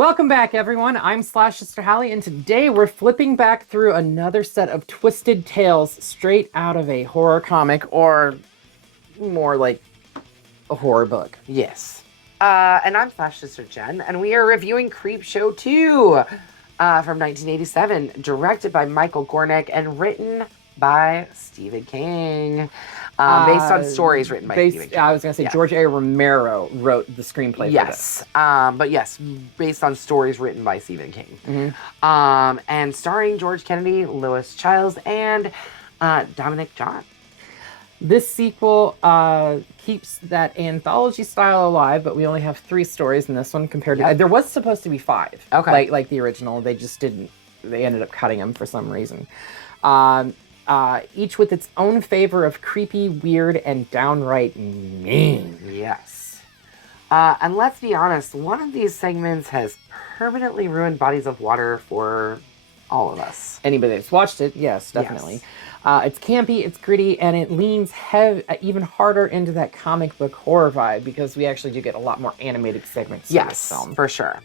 Welcome back, everyone. I'm Sister Hallie, and today we're flipping back through another set of twisted tales straight out of a horror comic, or more like a horror book. Yes. And I'm Sister Jen, and we are reviewing Creepshow 2 from 1987, directed by Michael Gornick and written by Stephen King. Based on stories written by Stephen King. I was going to say George A. Romero wrote the screenplay for this. But yes, based on stories written by Stephen King. Mm-hmm. And starring George Kennedy, Lois Childs, and Dominic John. This sequel keeps that anthology style alive, but we only have 3 stories in this one compared to... There was supposed to be 5. Okay. Like the original. They just didn't... They ended up cutting them for some reason. Each with its own flavor of creepy, weird, and downright mean. Yes. And let's be honest, one of these segments has permanently ruined Bodies of Water for all of us. Anybody that's watched it, yes, definitely. Yes. It's campy, it's gritty, and it leans even harder into that comic book horror vibe because we actually do get a lot more animated segments in this film. For sure.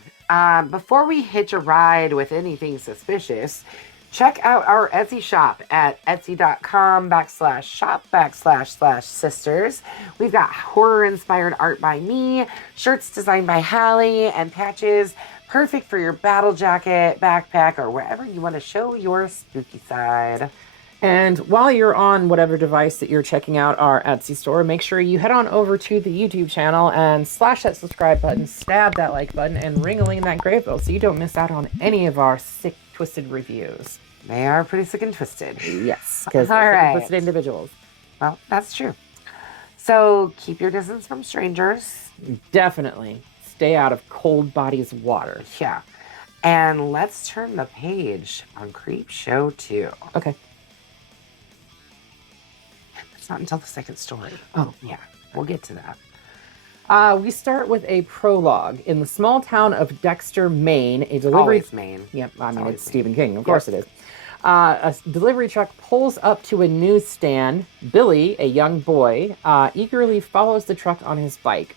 Before we hitch a ride with anything suspicious, check out our Etsy shop at etsy.com/shop//sisters. We've got horror-inspired art by me, shirts designed by Hallie, and patches perfect for your battle jacket, backpack, or wherever you want to show your spooky side. And while you're on whatever device that you're checking out our Etsy store, make sure you head on over to the YouTube channel and slash that subscribe button, stab that like button, and ring-a-ling that grave bell so you don't miss out on any of our sick, twisted reviews. They are pretty sick and twisted. Yes, because they're twisted individuals. Well, that's true. So keep your distance from strangers. Definitely. Stay out of cold bodies of water. Yeah. And let's turn the page on Creepshow 2. Okay. It's not until the second story. Oh. Yeah, we'll get to that. We start with a prologue. In the small town of Dexter, Maine, a delivery... Always Maine. Yep, I mean, it's Stephen King. Of course it is. A delivery truck pulls up to a newsstand. Billy, a young boy, eagerly follows the truck on his bike.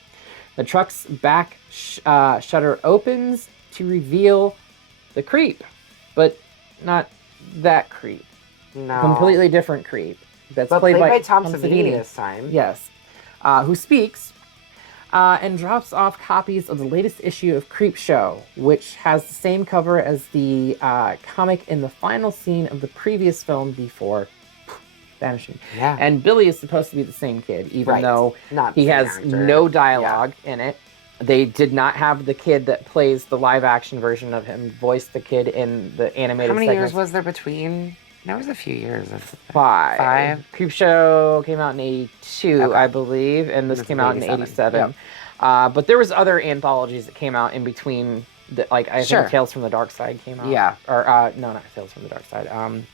The truck's back shutter opens to reveal the creep, but not that creep. No. Completely different creep. That's played by Tom Savini this time. Yes. Who speaks and drops off copies of the latest issue of Creepshow, which has the same cover as the comic in the final scene of the previous film before vanishing. Yeah. And Billy is supposed to be the same kid, even though he has no dialogue in it. They did not have the kid that plays the live-action version of him voice the kid in the animated segments. How many years was there between... That was a few years. 5. Creepshow came out in 82, I believe, and this came out in 87. Yep. But there was other anthologies that came out in between. I think Tales from the Dark Side came out. Yeah. Or no, not Tales from the Dark Side.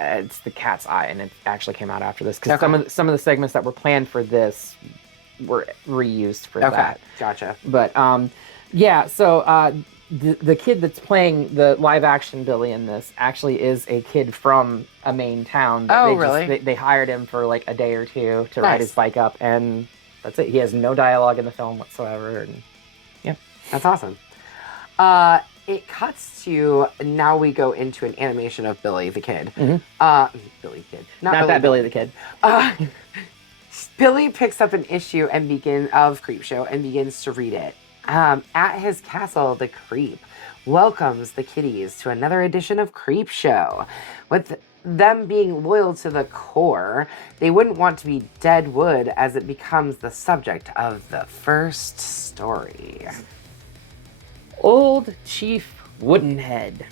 It's The Cat's Eye, and it actually came out after this because some of the segments that were planned for this were reused for that. Gotcha. But yeah, so. The kid that's playing the live-action Billy in this actually is a kid from a Maine town. Really? They hired him for like a day or two to ride his bike up, and that's it. He has no dialogue in the film whatsoever. And yeah, that's awesome. It cuts to, now we go into an animation of Billy the Kid. Mm-hmm. Billy Kid. Not Billy the Kid. Billy picks up an issue of Creepshow and begins to read it. At his castle, the creep welcomes the kiddies to another edition of Creepshow. With them being loyal to the core, they wouldn't want to be dead wood as it becomes the subject of the first story. Old Chief Woodenhead.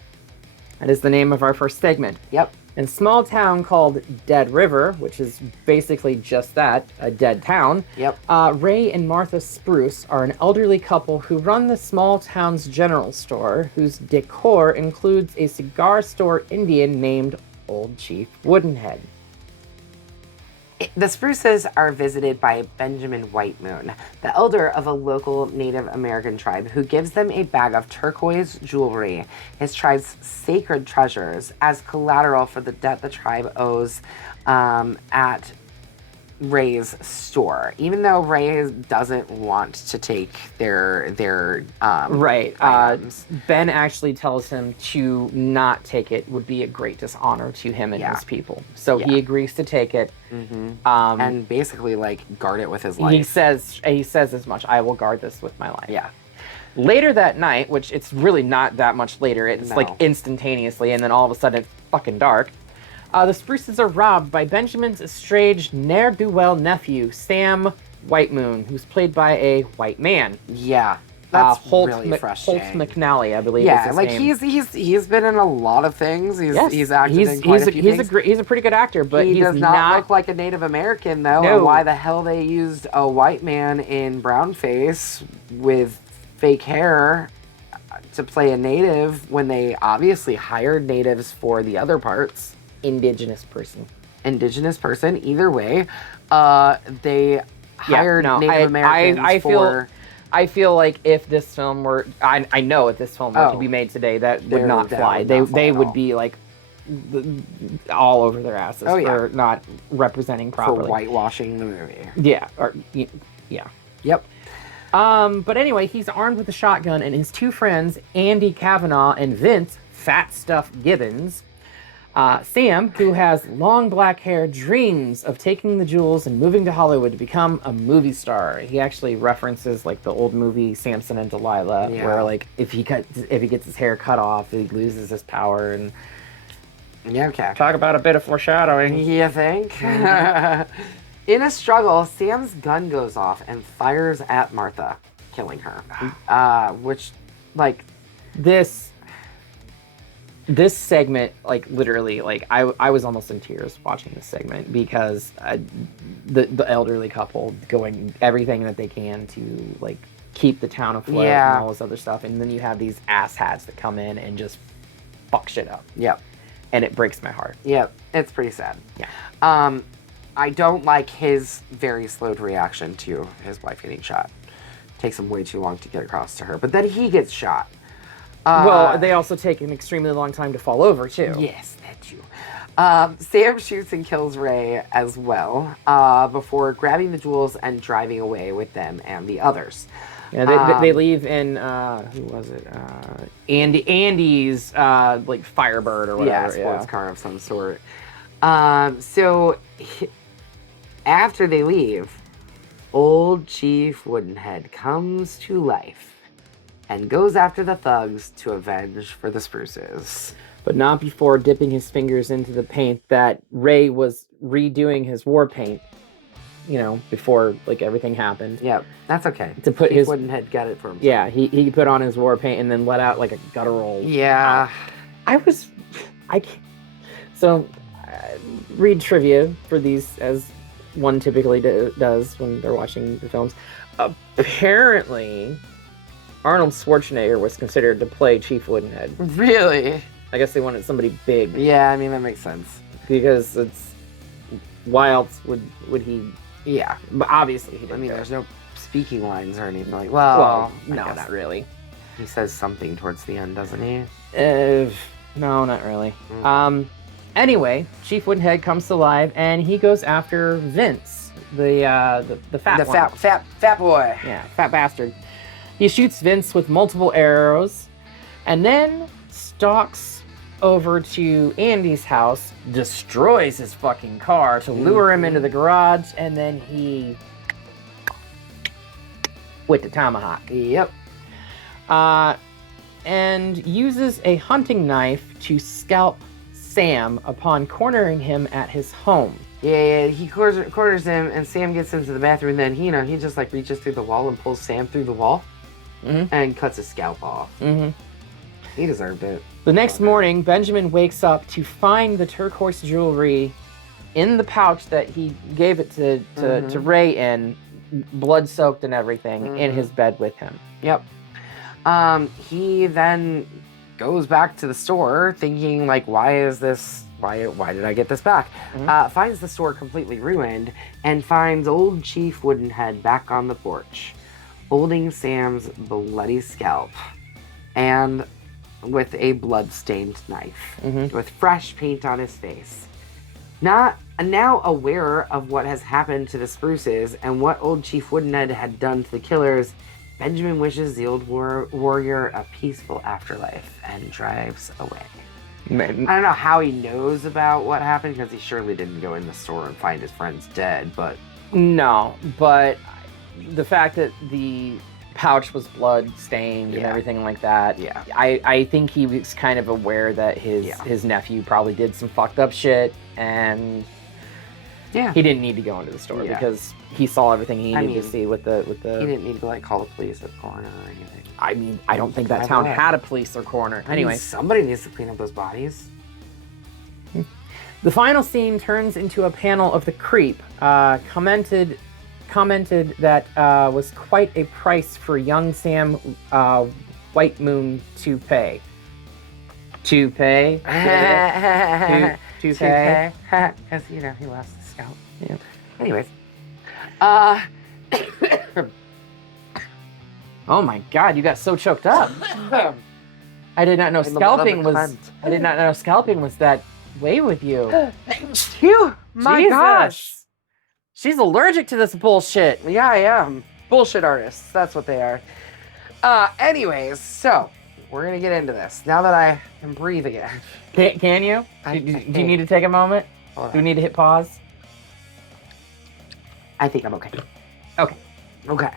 That is the name of our first segment. Yep. In a small town called Dead River, which is basically just that, a dead town, Ray and Martha Spruce are an elderly couple who run the small town's general store, whose decor includes a cigar store Indian named Old Chief Woodenhead. The Spruces are visited by Benjamin Whitemoon, the elder of a local Native American tribe, who gives them a bag of turquoise jewelry, his tribe's sacred treasures, as collateral for the debt the tribe owes at Ray's store, even though Ray doesn't want to take their Right. items. Ben actually tells him to not take it would be a great dishonor to him and his people. So he agrees to take it. And basically, like, guard it with his life. He says as much. I will guard this with my life. Yeah. Later that night, which it's really not that much later, it's like instantaneously, and then all of a sudden it's fucking dark. The Spruces are robbed by Benjamin's estranged ne'er-do-well nephew, Sam Whitemoon, who's played by a white man. Yeah, that's Holt really frustrating. Holt McNally, I believe. Yeah, is his like name. he's been in a lot of things. He's acted in quite a few things. He's a pretty good actor, but he he's does not look like a Native American though. No. And why the hell they used a white man in brownface with fake hair to play a native when they obviously hired natives for the other parts? Indigenous person, either way. They hired Native Americans for... I feel like if this film were, I know if this film were to be made today, that would not fly. They would be like all over their asses for not representing properly. For whitewashing the movie. Yeah. Yep. But anyway, he's armed with a shotgun, and his two friends, Andy Kavanaugh and Vince Fat Stuff Gibbons. Sam, who has long black hair, dreams of taking the jewels and moving to Hollywood to become a movie star. He actually references like the old movie Samson and Delilah, where like if he gets his hair cut off, he loses his power. And talk about a bit of foreshadowing. You think? In a struggle, Sam's gun goes off and fires at Martha, killing her. Which, like, This segment, like, literally, like, I was almost in tears watching this segment because the elderly couple going everything that they can to, like, keep the town afloat and all this other stuff. And then you have these asshats that come in and just fuck shit up. Yep. And it breaks my heart. Yep. It's pretty sad. Yeah. I don't like his very slowed reaction to his wife getting shot. Takes him way too long to get across to her. But then he gets shot. Well, they also take an extremely long time to fall over, too. Yes, that too. Sam shoots and kills Ray as well, before grabbing the jewels and driving away with them and the others. Yeah, they leave in, who was it? Andy's, like, Firebird or whatever. Sports car of some sort. After they leave, old Chief Woodenhead comes to life and goes after the thugs to avenge for the Spruces. But not before dipping his fingers into the paint that Ray was redoing his war paint, you know, before, like, everything happened. Yep, that's okay. To put Chief Woodenhead got it for himself. Yeah, he put on his war paint and then let out, like, a guttural... Yeah. Read trivia for these, as one typically does when they're watching the films. Apparently... Arnold Schwarzenegger was considered to play Chief Woodenhead. Really? I guess they wanted somebody big. Yeah, I mean, that makes sense. Because it's... Why else would he... Yeah. But obviously he didn't. I mean, there's no speaking lines or anything like... Well, no, not really. He says something towards the end, doesn't he? No, not really. Anyway, Chief Woodenhead comes to life, and he goes after Vince, the fat one. Fat boy. Yeah, fat bastard. He shoots Vince with multiple arrows, and then stalks over to Andy's house, destroys his fucking car to lure him into the garage, and then he... with the tomahawk. Yep. And uses a hunting knife to scalp Sam upon cornering him at his home. Yeah, he corners him, and Sam gets into the bathroom, and then he just, like, reaches through the wall and pulls Sam through the wall. And cuts his scalp off. He deserved it. The next morning, Benjamin wakes up to find the turquoise jewelry in the pouch that he gave it to Ray in, blood-soaked and everything, in his bed with him. Yep. He then goes back to the store thinking, like, why did I get this back? Finds the store completely ruined and finds old Chief Woodenhead back on the porch, holding Sam's bloody scalp and with a blood-stained knife with fresh paint on his face. Not And now aware of what has happened to the Spruces and what old Chief Woodenhead had done to the killers, Benjamin wishes the old warrior a peaceful afterlife and drives away. Man. I don't know how he knows about what happened, because he surely didn't go in the store and find his friends dead, but... No, but the fact that the pouch was blood stained and everything like that, I think he was kind of aware that his nephew probably did some fucked up shit, and he didn't need to go into the store because he saw everything he needed to see with the... He didn't need to, like, call the police or the coroner or anything. I mean, I don't think that town had a police or coroner. Anyway. Somebody needs to clean up those bodies. The final scene turns into a panel of the creep, commented that was quite a price for young Sam White Moon to pay. To pay? To pay? Because, you know, he lost the scalp. Yeah. Anyways. Oh my God, you got so choked up. I did not know scalping was... I did not know scalping was that way with you. Phew! My gosh! She's allergic to this bullshit. Yeah, I am. Bullshit artists. That's what they are. Anyways, so we're gonna get into this now that I can breathe again. Can you? Do you need to take a moment? Do we need to hit pause? I think I'm okay. Okay. Okay.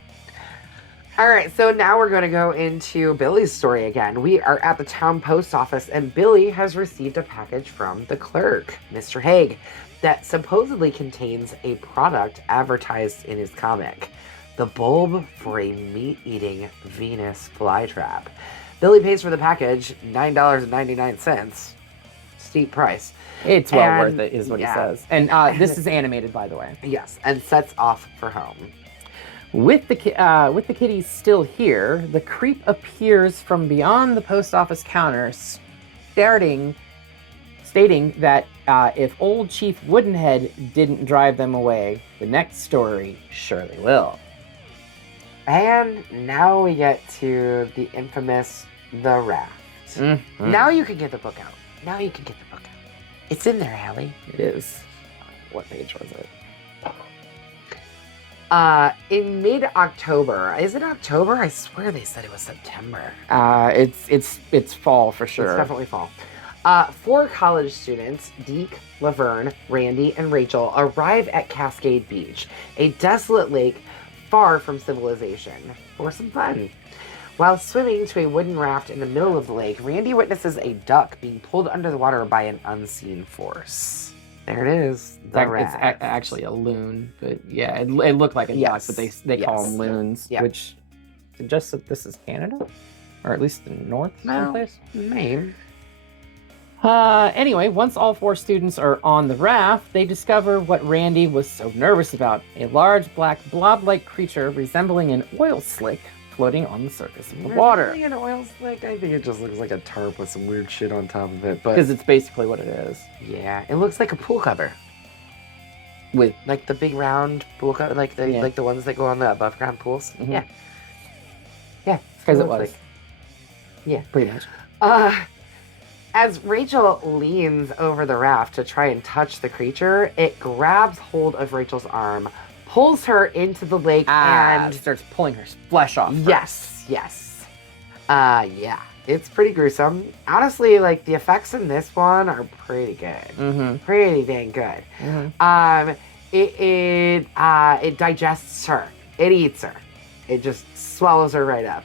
All right, so now we're going to go into Billy's story again. We are at the town post office, and Billy has received a package from the clerk, Mr. Haig, that supposedly contains a product advertised in his comic, the bulb for a meat-eating Venus flytrap. Billy pays for the package, $9.99. Steep price. It's well worth it, is what he says. And this is animated, by the way. Yes, and sets off for home. With the kitties still here, the creep appears from beyond the post office counter, stating that if old Chief Woodenhead didn't drive them away, the next story surely will. And now we get to the infamous The Raft. Mm-hmm. Now you can get the book out. It's in there, Allie. It is. What page was it? In mid-October. Is it October? I swear they said it was September. It's fall for sure. It's definitely fall. 4 college students, Deke, Laverne, Randy, and Rachel, arrive at Cascade Beach, a desolate lake far from civilization, for some fun. While swimming to a wooden raft in the middle of the lake, Randy witnesses a duck being pulled under the water by an unseen force. There it is. It's actually a loon, but yeah, it looked like a duck, but they call them loons, which suggests that this is Canada, or at least the north someplace. Maybe. Anyway, once all 4 students are on the raft, they discover what Randy was so nervous about: a large black blob-like creature resembling an oil slick floating on the surface of the water. An oil slick? I think it just looks like a tarp with some weird shit on top of it. But because it's basically what it is. Yeah, it looks like a pool cover. With like the big round pool cover, like the ones that go on the above ground pools. Mm-hmm. Yeah, because it was. Like, yeah, pretty much. As Rachel leans over the raft to try and touch the creature, it grabs hold of Rachel's arm, pulls her into the lake, and starts pulling her flesh off. Yes. Yeah. It's pretty gruesome. Honestly, like, the effects in this one are pretty good. Mm-hmm. Pretty dang good. Mm-hmm. It digests her. It eats her. It just swallows her right up.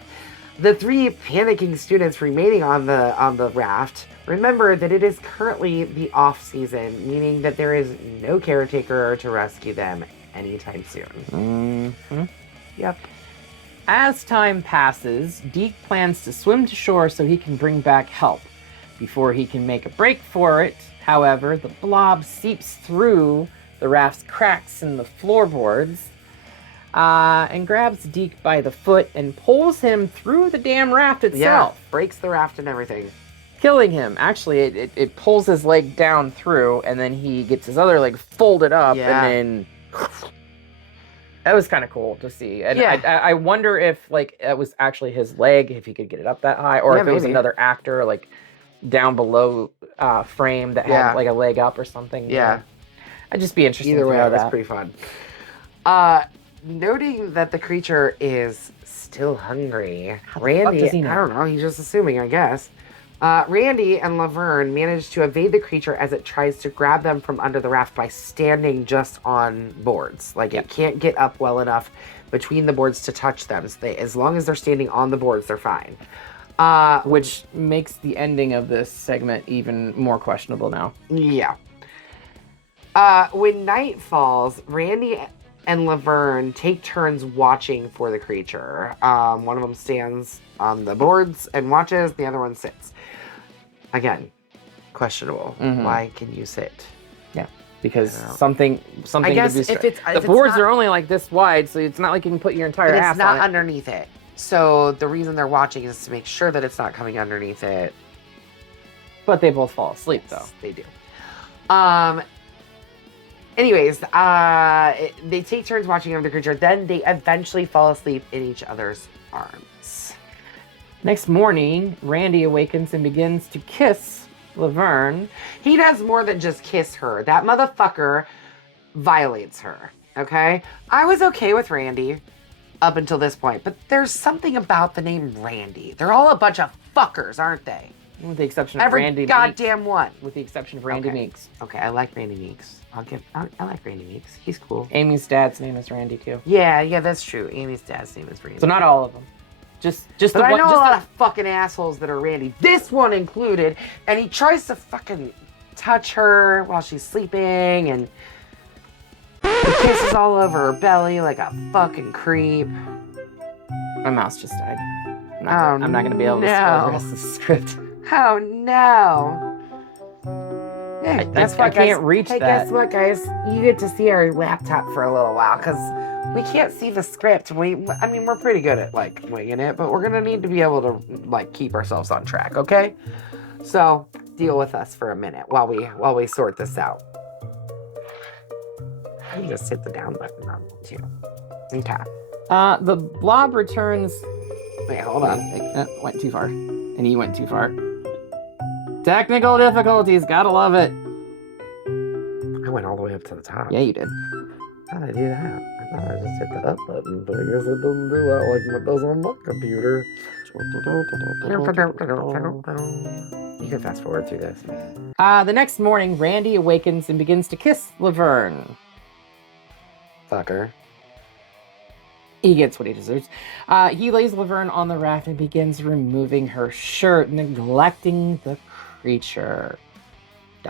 The 3 panicking students remaining on the raft remember that it is currently the off-season, meaning that there is no caretaker to rescue them anytime soon. Mm-hmm. Yep. As time passes, Deke plans to swim to shore so he can bring back help. Before he can make a break for it, however, the blob seeps through the raft's cracks in the floorboards and grabs Deke by the foot and pulls him through the damn raft itself. Yeah, breaks the raft and everything. Killing him. Actually, it pulls his leg down through, and then he gets his other leg folded up, and then... That was kind of cool to see. And I wonder if, like, it was actually his leg, if he could get it up that high, or if it was another actor, like, down below frame that had, like, a leg up or something. Yeah. I'd just be interested Either to way, know it was that. pretty fun. Noting that the creature is still hungry, Randy, does he know? I don't know, he's just assuming, I guess. Randy and Laverne manage to evade the creature as it tries to grab them from under the raft by standing just on boards. Like, it can't get up well enough between the boards to touch them. So as long as they're standing on the boards, they're fine. Which makes the ending of this segment even more questionable now. Yeah. When night falls, Randy and Laverne take turns watching for the creature. One of them stands on the boards and watches, the other one sits. Again, questionable. Why can you sit? Yeah, because something. I guess if the boards are only like this wide, so it's not like you can put your entire but ass it's not on it. underneath it. So the reason they're watching is to make sure that it's not coming underneath it. But they both fall asleep, though. They do. Anyways, they take turns watching over the creature. Then they eventually fall asleep in each other's arms. Next morning, Randy awakens and begins to kiss Laverne. He does more than just kiss her. That motherfucker violates her, okay? I was okay with Randy up until this point, but there's something about the name Randy. They're all a bunch of fuckers, aren't they? With the exception of Randy Every goddamn one. With the exception of Randy Okay. Meeks. Okay, I like Randy Meeks. I like Randy Meeks. He's cool. Amy's dad's name is Randy, too. Yeah, that's true. Amy's dad's name is Randy. So not all of them. Just But the I one. know Just a lot the, of fucking assholes that are Randy. This one included. And he tries to fucking touch her while she's sleeping. And he kisses all over her belly like a fucking creep. my mouse just died. I'm not going to be able to spoil the rest of the script. Oh no. Yeah, I guess what, can't guys? reach hey, that. Guess what, guys? You get to see our laptop for a little while because we can't see the script. We're pretty good at like winging it, but we're gonna need to be able to like keep ourselves on track. Okay, so deal with us for a minute while we sort this out. You just hit the down button on one too. Okay. The blob returns. Wait, hold on. Went too far. And he went too far. Technical difficulties, gotta love it. I went all the way up to the top. Yeah, you did. How did I do that? I thought I just hit the up button, but I guess it doesn't do that like it does on my computer. You can fast forward through this. The next morning, Randy awakens and begins to kiss Laverne. Fucker. He gets what he deserves. He lays Laverne on the raft and begins removing her shirt, neglecting the creature.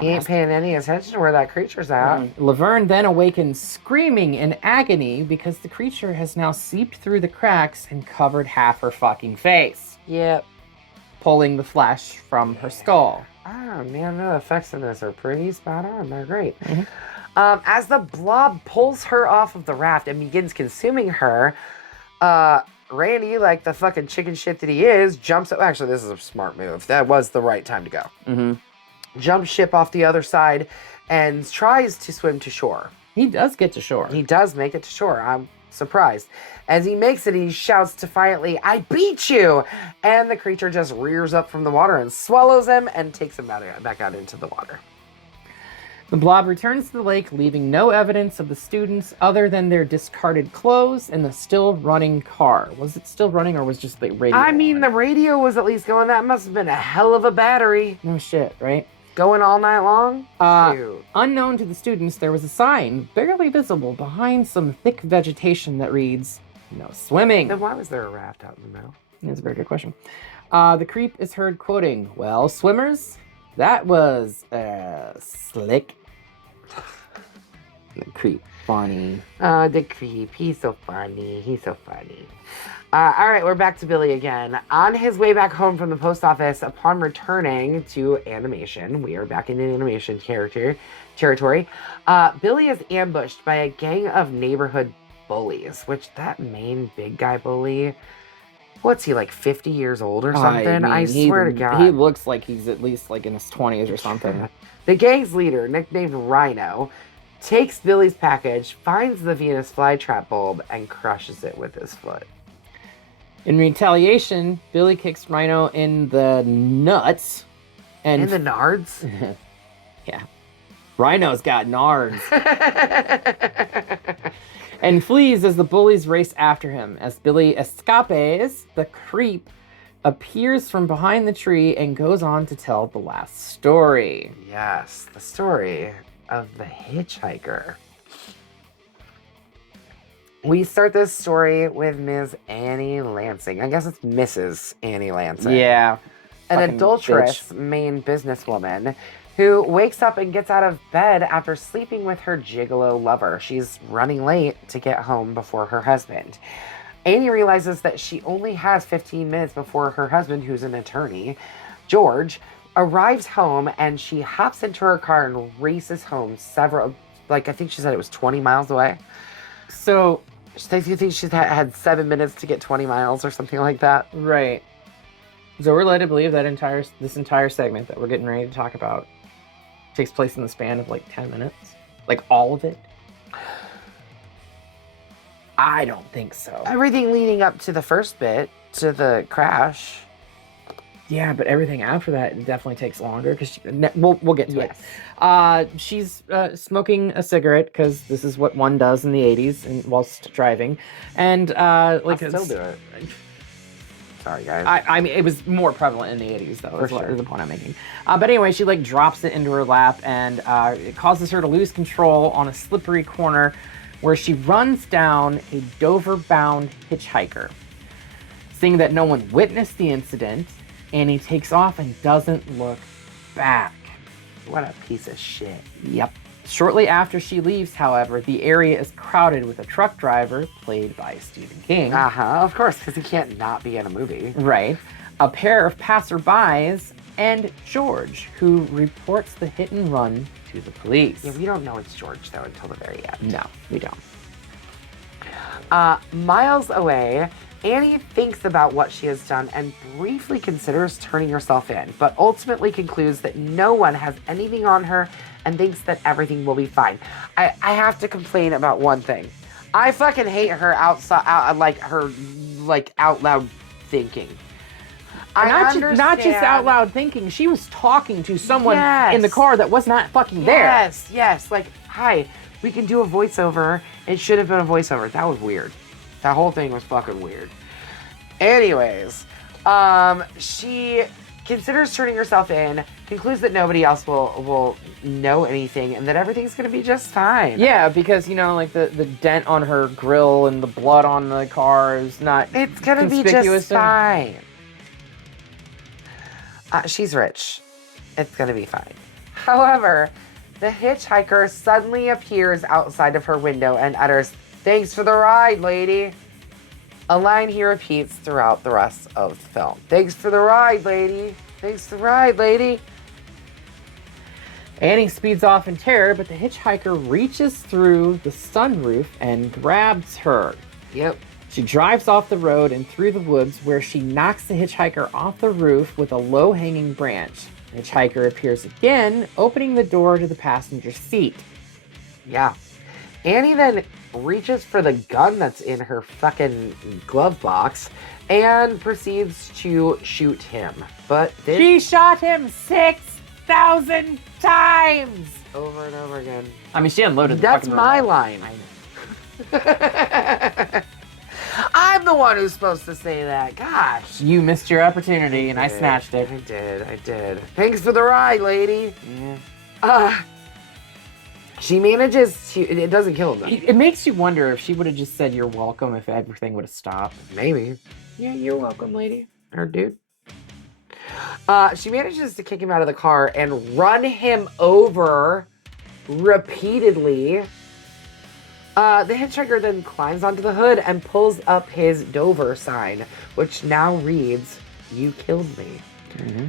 He ain't paying any attention to where that creature's at. Laverne then awakens screaming in agony because the creature has now seeped through the cracks and covered half her fucking face, Yep. pulling the flesh from her skull. Oh man, the effects in this are pretty spot on. They're great. As the blob pulls her off of the raft and begins consuming her, Randy, like the fucking chicken shit that he is, jumps up. Actually, this is a smart move. That was the right time to go. Jumps ship off the other side and tries to swim to shore. He does get to shore. He does make it to shore. I'm surprised. As he makes it, he shouts defiantly, "I beat you!" And the creature just rears up from the water and swallows him and takes him back out into the water. The blob returns to the lake, leaving no evidence of the students other than their discarded clothes and the still running car. Was it still running or was just the radio? I mean, the radio was at least going. That must have been a hell of a battery. No shit, right? Going all night long? Shoot. Unknown to the students, there was a sign, barely visible, behind some thick vegetation that reads, "No swimming." Then why was there a raft out in the middle? That's a very good question. The creep is heard quoting, "Well, swimmers, that was slick." The creep, funny. Oh, the creep. He's so funny. He's so funny. All right, we're back to Billy again. On his way back home from the post office, upon returning to animation, we are back in the animation territory. Billy is ambushed by a gang of neighborhood bullies, which that main big guy bully, what's he, like 50 years old or something? I swear to God. He looks like he's at least like in his 20s or something. The gang's leader, nicknamed Rhino, takes Billy's package, finds the Venus flytrap bulb, and crushes it with his foot. In retaliation, Billy kicks Rhino in the nuts. And In the nards? yeah. Rhino's got nards. And flees as the bullies race after him. As Billy escapes, the creep appears from behind the tree and goes on to tell the last story. Yes, the story of the hitchhiker. We start this story with Ms. Annie Lansing. I guess it's Mrs. Annie Lansing. Yeah. An Fucking adulterous bitch. Maine businesswoman who wakes up and gets out of bed after sleeping with her gigolo lover. She's running late to get home before her husband. Annie realizes that she only has 15 minutes before her husband, who's an attorney, George, arrives home, and she hops into her car and races home I think she said it was 20 miles away. So, Do you think she's had 7 minutes to get 20 miles or something like that? right. So we're led to believe that this entire segment that we're getting ready to talk about takes place in the span of like 10 minutes. Like all of it. I don't think so. Everything leading up to the first bit, to the crash. Yeah, but everything after that definitely takes longer because we'll get to Yes. it. She's smoking a cigarette because this is what one does in the 80s and whilst driving, and like I'll still do it. Sorry, guys. I mean, it was more prevalent in the 80s, though, For is sure. the point I'm making. But anyway, she, like, drops it into her lap, and it causes her to lose control on a slippery corner where she runs down a Dover-bound hitchhiker. Seeing that no one witnessed the incident, Annie takes off and doesn't look back. What a piece of shit. Yep. Shortly after she leaves, however, the area is crowded with a truck driver, played by Stephen King. Of course, because he can't not be in a movie. Right. A pair of passerbys, and George, who reports the hit and run to the police. Yeah, we don't know it's George, though, until the very end. No, we don't. Miles away, Annie thinks about what she has done and briefly considers turning herself in, but ultimately concludes that no one has anything on her and thinks that everything will be fine. I have to complain about one thing. I fucking hate her out loud thinking. Not just out loud thinking. She was talking to someone in the car that was not fucking there. Yes. Like, hi, we can do a voiceover. It should have been a voiceover. That was weird. That whole thing was fucking weird. Anyways, she considers turning herself in, concludes that nobody else will know anything, and that everything's gonna be just fine. Yeah, because, you know, like the dent on her grill and the blood on the car is not It's gonna be conspicuous just fine. She's rich. It's gonna be fine. However, the hitchhiker suddenly appears outside of her window and utters, "Thanks for the ride, lady." A line he repeats throughout the rest of the film. "Thanks for the ride, lady. Thanks for the ride, lady." Annie speeds off in terror, but the hitchhiker reaches through the sunroof and grabs her. Yep. She drives off the road and through the woods where she knocks the hitchhiker off the roof with a low-hanging branch. The hitchhiker appears again, opening the door to the passenger seat. Yeah. Annie then reaches for the gun that's in her fucking glove box and proceeds to shoot him. But this She shot him 6,000 times! over and over again. I mean, she unloaded the That's fucking my remote. line. I'm the one who's supposed to say that. Gosh. You missed your opportunity, and I snatched it. I did. Thanks for the ride, lady. Yeah. She manages to... It doesn't kill him, though. It makes you wonder if she would have just said you're welcome if everything would have stopped. Maybe. Yeah, you're welcome, lady. Or dude. She manages to kick him out of the car and run him over repeatedly. The hitchhiker then climbs onto the hood and pulls up his Dover sign, which now reads, "You killed me." Mm-hmm.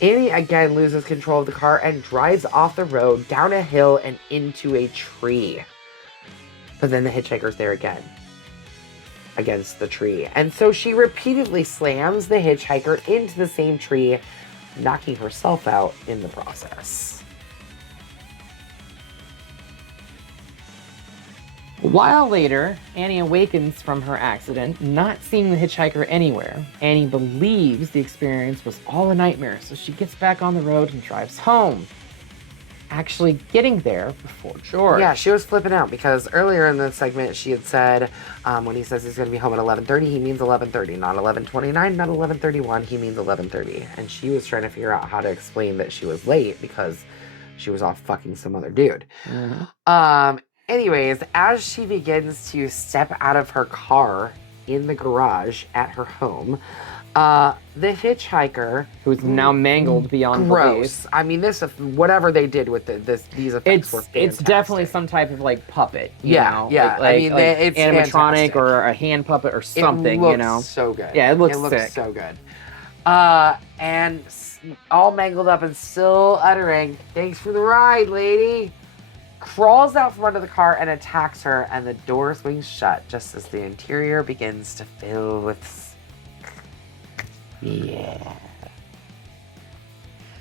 Annie again loses control of the car and drives off the road, down a hill, and into a tree. But then the hitchhiker's there again, against the tree. And so she repeatedly slams the hitchhiker into the same tree, knocking herself out in the process. A while later, Annie awakens from her accident, not seeing the hitchhiker anywhere. Annie believes the experience was all a nightmare, so she gets back on the road and drives home. actually getting there before George. Yeah, she was flipping out because earlier in the segment she had said when he says he's going to be home at 11:30, he means 11:30, not 11:29, not 11:31. He means 11:30, and she was trying to figure out how to explain that she was late because she was off fucking some other dude. Anyways, as she begins to step out of her car in the garage at her home, the hitchhiker, who's now mangled beyond gross. belief. I mean, whatever they did with these effects were fantastic. It's definitely some type of like puppet. You Yeah, know? yeah. Like, I mean, like it's animatronic fantastic. or a hand puppet or something. It looks you know, so good. Yeah, it looks sick. So good. And all mangled up and still uttering, "Thanks for the ride, lady," crawls out from under the car and attacks her, and the door swings shut just as the interior begins to fill with. Yeah.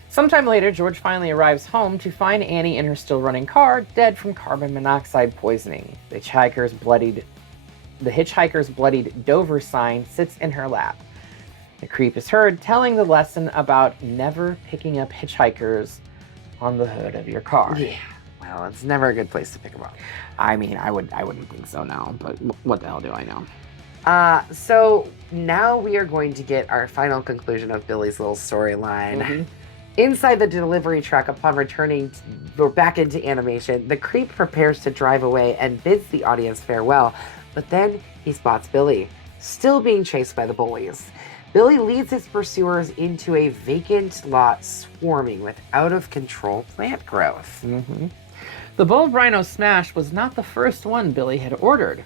Sometime later, George finally arrives home to find Annie in her still running car, dead from carbon monoxide poisoning. The hitchhiker's bloodied Dover sign sits in her lap. The creep is heard telling the lesson about never picking up hitchhikers on the hood of your car. Yeah. Well, it's never a good place to pick them up. I mean, I wouldn't think so now, but what the hell do I know? So now we are going to get our final conclusion of Billy's little storyline. Inside the delivery truck, upon returning back into animation, the creep prepares to drive away and bids the audience farewell, but then he spots Billy, still being chased by the bullies. Billy leads his pursuers into a vacant lot swarming with out-of-control plant growth. The bulb rhino smash was not the first one Billy had ordered.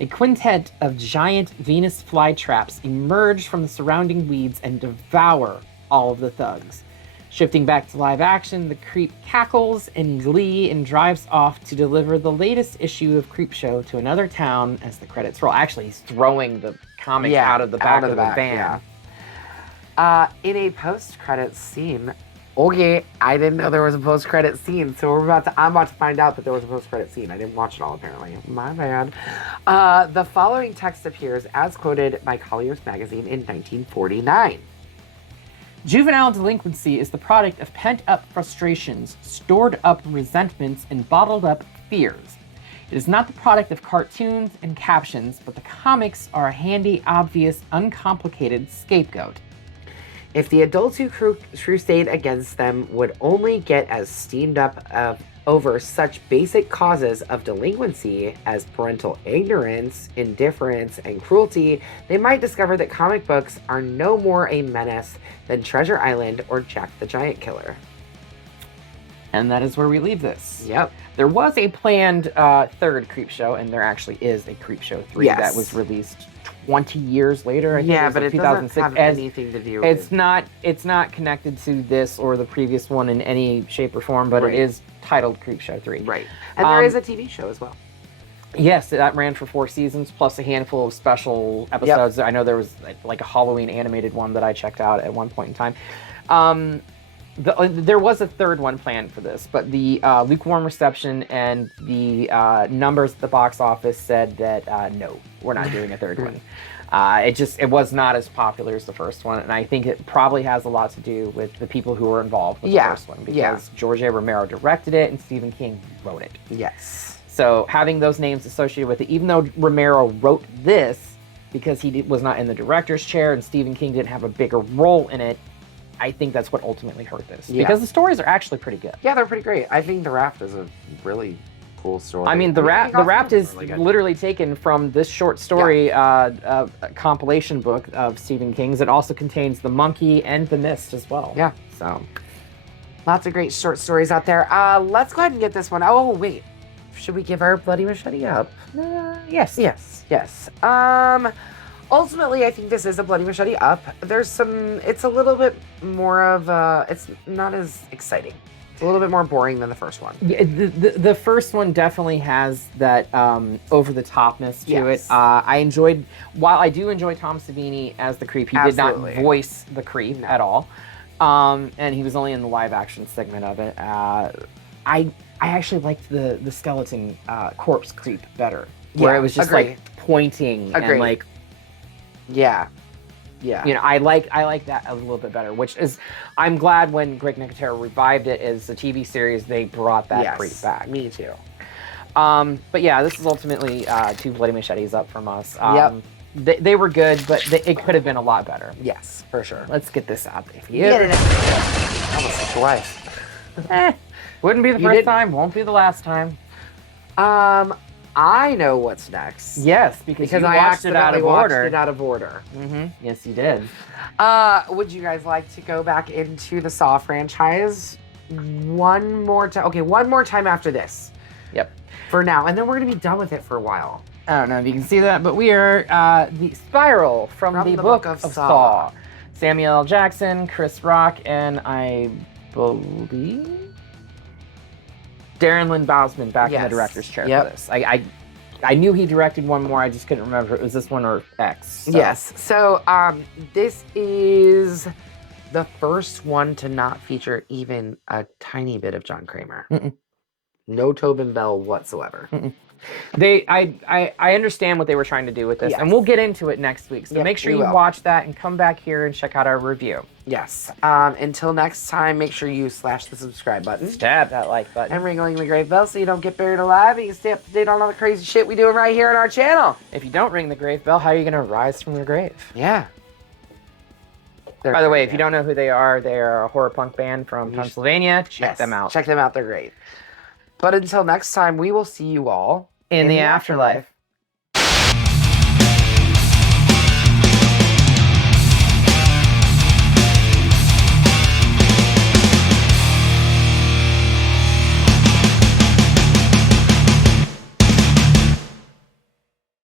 A quintet of giant Venus flytraps emerge from the surrounding weeds and devour all of the thugs. Shifting back to live action, the creep cackles in glee and drives off to deliver the latest issue of Creepshow to another town as the credits roll. Actually, he's throwing the comic out of the back of the van. Yeah. In a post-credits scene, okay, I didn't know there was a post-credit scene, so I'm about to find out that there was a post-credit scene. I didn't watch it all, apparently. My bad. The following text appears as quoted by Collier's Magazine in 1949. Juvenile delinquency is the product of pent-up frustrations, stored-up resentments, and bottled-up fears. It is not the product of cartoons and captions, but the comics are a handy, obvious, uncomplicated scapegoat. If the adults who crusade against them would only get as steamed up over such basic causes of delinquency as parental ignorance, indifference, and cruelty, they might discover that comic books are no more a menace than Treasure Island or Jack the Giant Killer. And that is where we leave this. Yep. There was a planned third Creepshow, and there actually is a Creepshow 3 that was released 20 years later. I think but it doesn't have anything to do with... It's not connected to this or the previous one in any shape or form, but it is titled Creepshow 3. Right. And there is a TV show as well. Yes, that ran for 4 seasons, plus a handful of special episodes. I know there was like a Halloween animated one that I checked out at one point in time. There was a third one planned for this, but the lukewarm reception and the numbers at the box office said that no, we're not doing a third one. It was not as popular as the first one, and I think it probably has a lot to do with the people who were involved with the first one, because George A. Romero directed it and Stephen King wrote it. Yes. So having those names associated with it, even though Romero wrote this because he was not in the director's chair and Stephen King didn't have a bigger role in it, I think that's what ultimately hurt this. Because the stories are actually pretty good. Yeah, they're pretty great. I think The Raft is a really cool story. I mean, The Raft is really literally taken from this short story compilation book of Stephen King's. It also contains The Monkey and The Mist as well. Yeah. So, lots of great short stories out there. Let's go ahead and get this one. Oh, wait. Should we give our Bloody Machete up? Yes. Ultimately, I think this is a Bloody Machete up. It's a little bit more of it's not as exciting. It's a little bit more boring than the first one. Yeah, the first one definitely has that over-the-topness to it. While I do enjoy Tom Savini as the creep, he did not voice the creep at all. And he was only in the live-action segment of it. I actually liked the skeleton corpse creep better. Where it was just like pointing and like... Yeah. Yeah. You know, I like that a little bit better, which is, I'm glad when Greg Nicotero revived it as a TV series, they brought that creep back. Me too. But yeah, this is ultimately 2 Bloody Machetes up from us. Yep. They were good, but it could have been a lot better. Yes, for sure. Let's get this out there for you. Get it. Almost twice. Wouldn't be the first time, won't be the last time. I know what's next. Yes, because you I watched it out of watched order. it out of order. Yes, you did. Would you guys like to go back into the Saw franchise one more time? Okay, one more time after this. Yep. For now, and then we're gonna be done with it for a while. I don't know if you can see that, but we are the Spiral from the book of Saw. Samuel L. Jackson, Chris Rock, and I believe Darren Lynn Bousman back in the director's chair for this. I knew he directed one more. I just couldn't remember if it was this one or X. So. Yes. So this is the first one to not feature even a tiny bit of John Kramer. No Tobin Bell whatsoever. I understand what they were trying to do with this, and we'll get into it next week. So make sure you watch that and come back here and check out our review. Yes. Until next time, make sure you slash the subscribe button. Stab that like button. And ringling the grave bell so you don't get buried alive and you can stay up to date on all the crazy shit we do right here on our channel. If you don't ring the grave bell, how are you going to rise from your grave? Yeah. By the way, if you don't know who they are a horror punk band from Pennsylvania. Check them out. Check them out. They're great. But until next time, we will see you all in the afterlife.